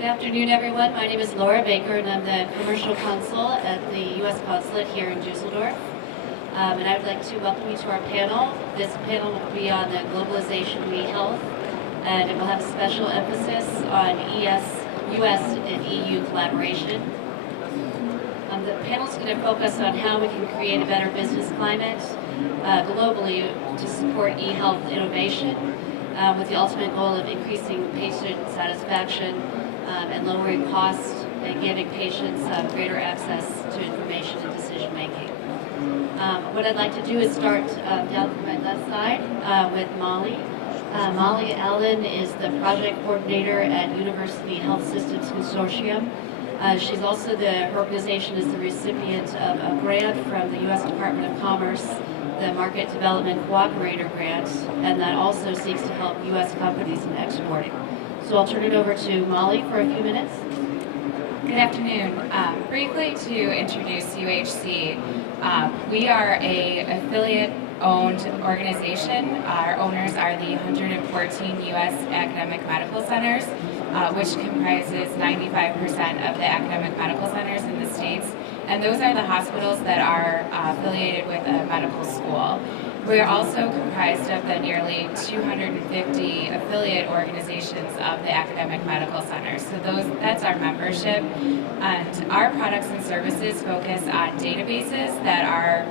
Good afternoon, everyone. My name is Laura Baker, and I'm the Commercial Consul at the U.S. Consulate here in Dusseldorf. And I would like to welcome you to our panel. This panel will be on the globalization of e-health, and it will have a special emphasis on U.S. and EU collaboration. The panel is going to focus on how we can create a better business climate globally to support e-health innovation, with the ultimate goal of increasing patient satisfaction and lowering costs and giving patients greater access to information and decision making. What I'd like to do is start down from my left side with Molly. Molly Allen is the project coordinator at University Health Systems Consortium. She's also her organization is the recipient of a grant from the U.S. Department of Commerce, the Market Development Cooperator Grant, and that also seeks to help U.S. companies in exporting. So I'll turn it over to Molly for a few minutes. Good afternoon. Briefly to introduce UHC, we are an affiliate-owned organization. Our owners are the 114 U.S. academic medical centers, which comprises 95% of the academic medical centers in the States. And those are the hospitals that are affiliated with a medical school. We're also comprised of the nearly 250 affiliate organizations of the academic medical centers. So that's our membership. And our products and services focus on databases that are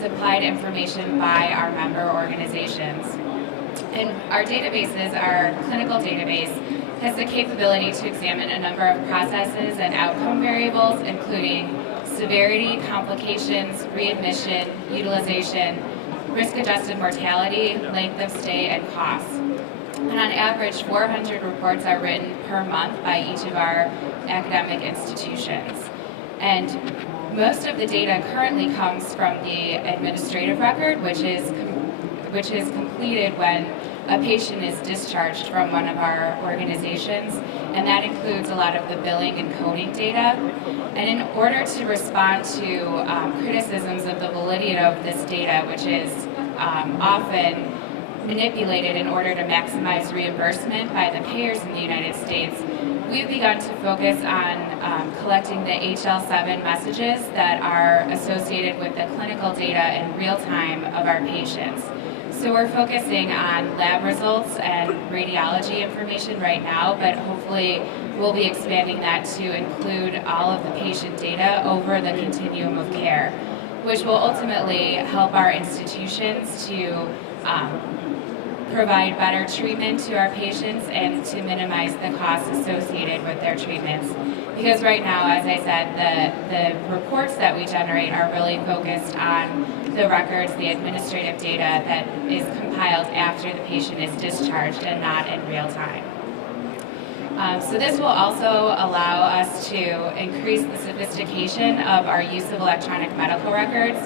supplied information by our member organizations. And our databases, our clinical database, has the capability to examine a number of processes and outcome variables, including severity, complications, readmission, utilization, risk-adjusted mortality, length of stay, and costs. And on average, 400 reports are written per month by each of our academic institutions. And most of the data currently comes from the administrative record, which is completed when a patient is discharged from one of our organizations, and that includes a lot of the billing and coding data. And in order to respond to criticisms of the validity of this data, which is often manipulated in order to maximize reimbursement by the payers in the United States, we've begun to focus on collecting the HL7 messages that are associated with the clinical data in real time of our patients. So we're focusing on lab results and radiology information right now, but hopefully we'll be expanding that to include all of the patient data over the continuum of care, which will ultimately help our institutions to provide better treatment to our patients and to minimize the costs associated with their treatments. Because right now, as I said, the reports that we generate are really focused on the records, the administrative data that is compiled after the patient is discharged and not in real time. So this will also allow us to increase the sophistication of our use of electronic medical records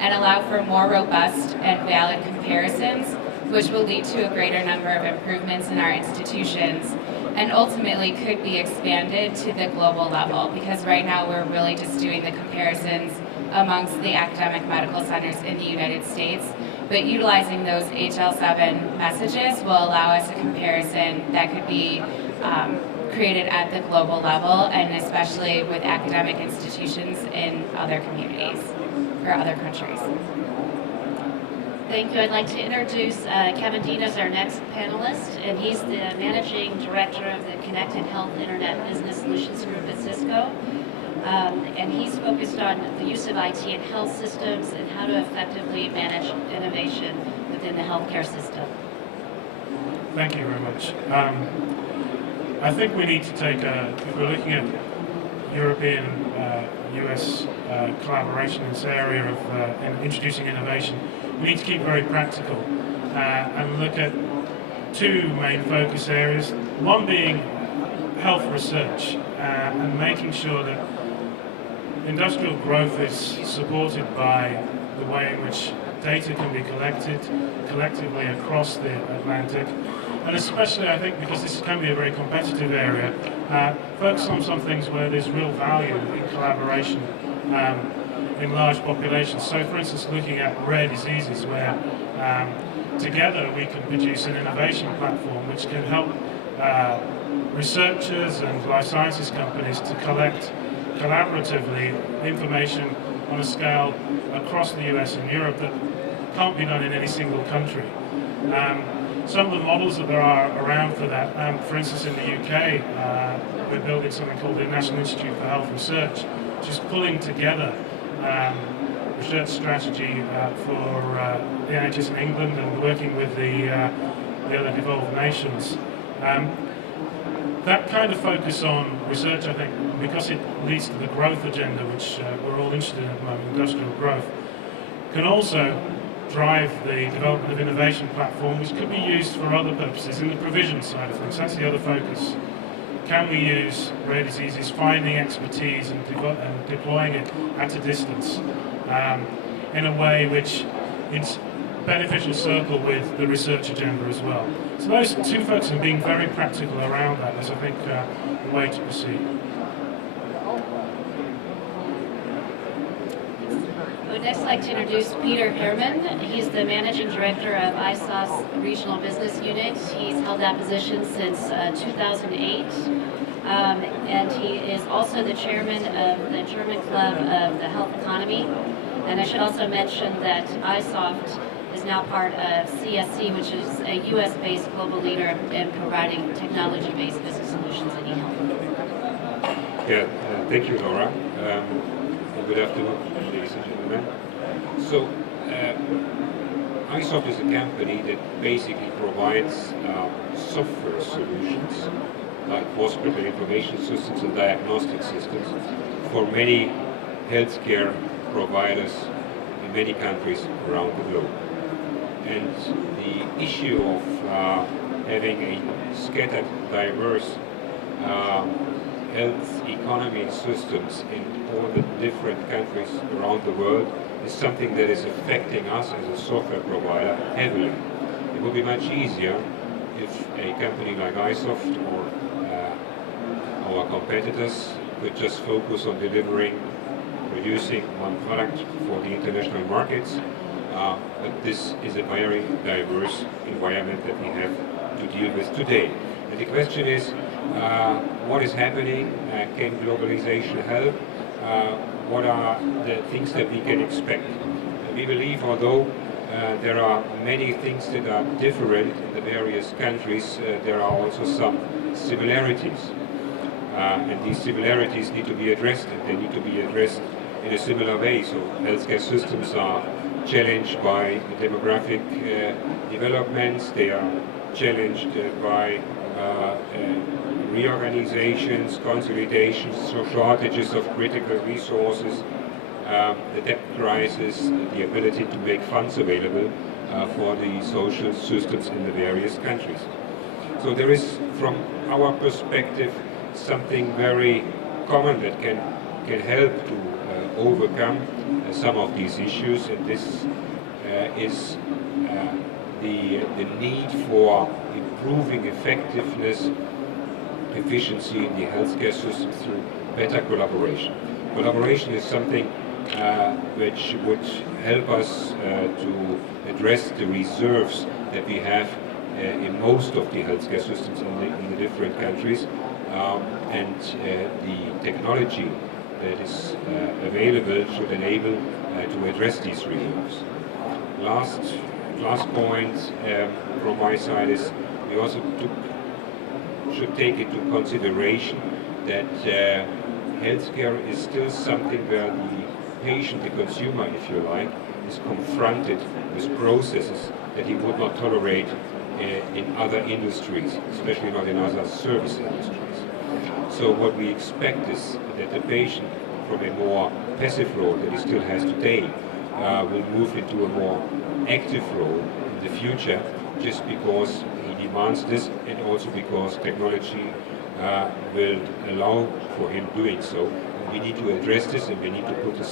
and allow for more robust and valid comparisons, which will lead to a greater number of improvements in our institutions and ultimately could be expanded to the global level, because right now we're really just doing the comparisons amongst the academic medical centers in the United States. But utilizing those HL7 messages will allow us a comparison that could be created at the global level, and especially with academic institutions in other communities or other countries. Thank you. I'd like to introduce Kevin Dean as our next panelist, and he's the Managing Director of the Connected Health Internet Business Solutions Group at Cisco. And he's focused on the use of IT in health systems and how to effectively manage innovation within the healthcare system. Thank you very much. I think we need to take if we're looking at European, US collaboration in this area of introducing innovation, we need to keep very practical and look at two main focus areas. One being health research and making sure that industrial growth is supported by the way in which data can be collected collectively across the Atlantic, and especially I think because this can be a very competitive area, focus on some things where there's real value in collaboration in large populations. So for instance, looking at rare diseases where together we can produce an innovation platform which can help researchers and life sciences companies to collect collaboratively information on a scale across the US and Europe that can't be done in any single country. Some of the models that there are around for that, for instance in the UK, we're building something called the National Institute for Health Research, which is pulling together research strategy for the NHS in England and working with the other devolved nations. That kind of focus on research, I think, because it leads to the growth agenda, which we're all interested in at the moment, industrial growth, can also drive the development of innovation platform, which could be used for other purposes in the provision side of things. That's the other focus. Can we use rare diseases, finding expertise and deploying it at a distance in a way which it's beneficial circle with the research agenda as well. So those two focuses are being very practical around that as I think the way to proceed. I would next like to introduce Peter Herman. He's the Managing Director of ISOF's Regional Business Unit. He's held that position since 2008. And he is also the chairman of the German Club of the Health Economy. And I should also mention that ISOFT is now part of CSC, which is a US-based global leader in providing technology-based business solutions in e-health. Yeah, thank you, Laura. Good afternoon, ladies and gentlemen. So, ISOFT is a company that basically provides software solutions like hospital information systems and diagnostic systems for many healthcare providers in many countries around the globe. And the issue of having a scattered, diverse health economy systems in all the different countries around the world is something that is affecting us as a software provider heavily. It would be much easier if a company like ISOFT or our competitors could just focus on delivering, producing one product for the international markets. But this is a very diverse environment that we have to deal with today. And the question is, what is happening? Can globalization help? What are the things that we can expect? We believe, although there are many things that are different in the various countries, there are also some similarities. And these similarities need to be addressed, and they need to be addressed in a similar way. So healthcare systems are challenged by demographic developments, they are challenged by reorganizations, consolidations, so shortages of critical resources, the debt crisis, the ability to make funds available for the social systems in the various countries. So there is, from our perspective, something very common that can help to overcome some of these issues, and this is the need for improving effectiveness, efficiency in the healthcare system through better collaboration. Collaboration is something which would help us to address the reserves that we have in most of the healthcare systems in the different countries, and the technology that is available should enable to address these reserves. Last point from my side is we also should take into consideration that healthcare is still something where the patient, the consumer, if you like, is confronted with processes that he would not tolerate in other industries, especially not in other service industries. So what we expect is that the patient, from a more passive role that he still has today, will move into a more active role in the future, just because he demands this, and also because technology will allow for him doing so. And we need to address this, and we need to put the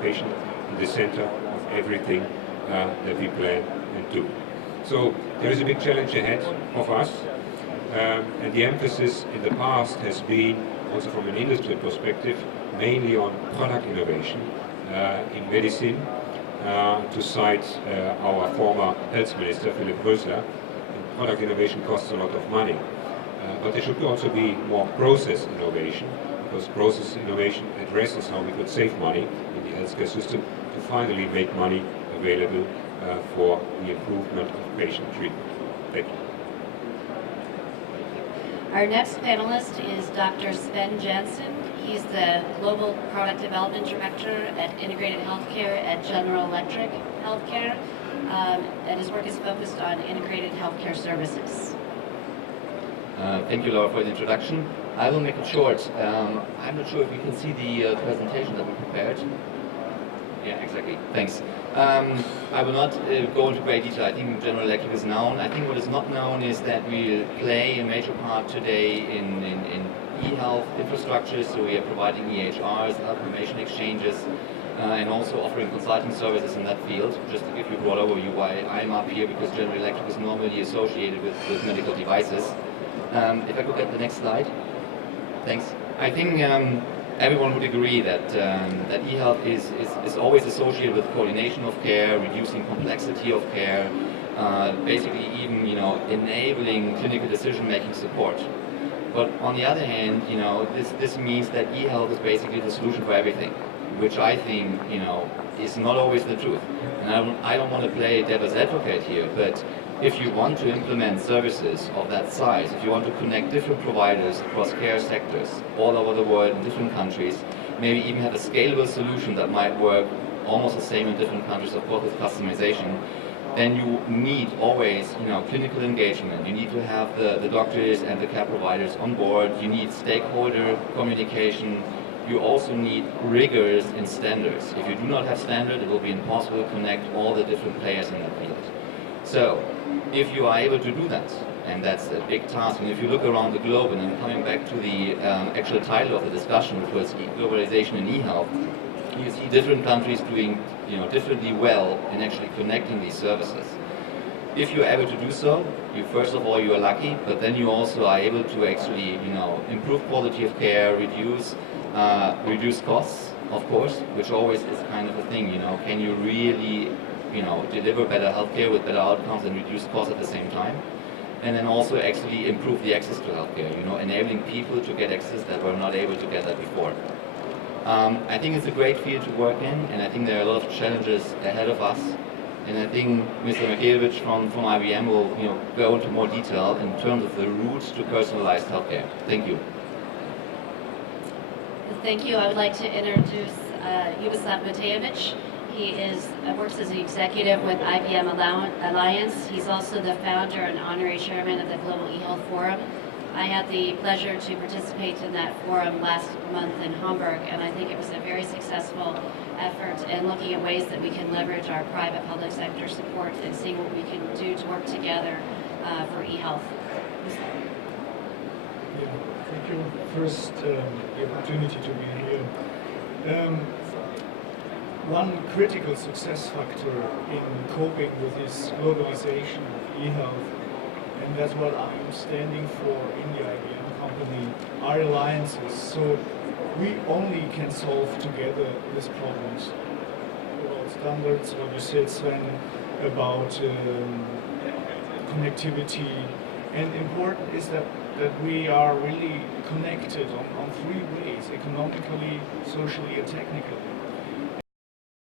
patient in the center of everything that we plan and do. So there is a big challenge ahead of us, and the emphasis in the past has been, also from an industry perspective, mainly on product innovation in medicine, to cite our former health minister, Philipp Rösler. Product innovation costs a lot of money. But there should also be more process innovation, because process innovation addresses how we could save money in the healthcare system to finally make money available for the improvement of patient treatment. Thank you. Our next panelist is Dr. Sven Jansen. He's the Global Product Development Director at Integrated Healthcare at General Electric Healthcare, and his work is focused on integrated healthcare services. Thank you, Laura, for the introduction. I will make it short. I'm not sure if you can see the presentation that we prepared. Yeah, exactly. Thanks. I will not go into great detail. I think General Electric is known. I think what is not known is that we play a major part today in e-health infrastructure. So we are providing EHRs, information exchanges, and also offering consulting services in that field. Just to give you a broad overview why I'm up here, because General Electric is normally associated with medical devices. If I could get the next slide. Thanks. I think everyone would agree that that e-health is always associated with coordination of care, reducing complexity of care, basically even enabling clinical decision-making support. But on the other hand, this means that e-health is basically the solution for everything, which I think is not always the truth. And I don't want to play devil's advocate here, but if you want to implement services of that size, if you want to connect different providers across care sectors all over the world in different countries, maybe even have a scalable solution that might work almost the same in different countries, of course with customization, then you need always clinical engagement. You need to have the doctors and the care providers on board. You need stakeholder communication. You also need rigors in standards. If you do not have standards, it will be impossible to connect all the different players in that field. So, if you are able to do that, and that's a big task, and if you look around the globe, and I'm coming back to the actual title of the discussion, which was globalization and e-health, you see different countries doing differently well in actually connecting these services. If you're able to do so, first of all, you are lucky, but then you also are able to actually improve quality of care, reduce costs, of course, which always is kind of a thing. Can you really deliver better healthcare with better outcomes and reduce costs at the same time? And then also actually improve the access to healthcare, enabling people to get access that were not able to get that before. I think it's a great field to work in, and I think there are a lot of challenges ahead of us. And I think Mr. Mikhailovich from IBM will go into more detail in terms of the routes to personalized healthcare. Thank you. Thank you. I would like to introduce Ljubislav Matejevic. He works as an executive with IBM Alliance. He's also the founder and honorary chairman of the Global eHealth Forum. I had the pleasure to participate in that forum last month in Hamburg, and I think it was a very successful effort in looking at ways that we can leverage our private public sector support and seeing what we can do to work together for eHealth. Yeah, thank you. First, the opportunity to be here. One critical success factor in coping with this globalization of eHealth, and that's what I'm standing for in the IBM company, are alliances. So we only can solve together these problems. About standards, what you said, Sven, about connectivity. And important is that we are really connected on three ways: economically, socially, and technically.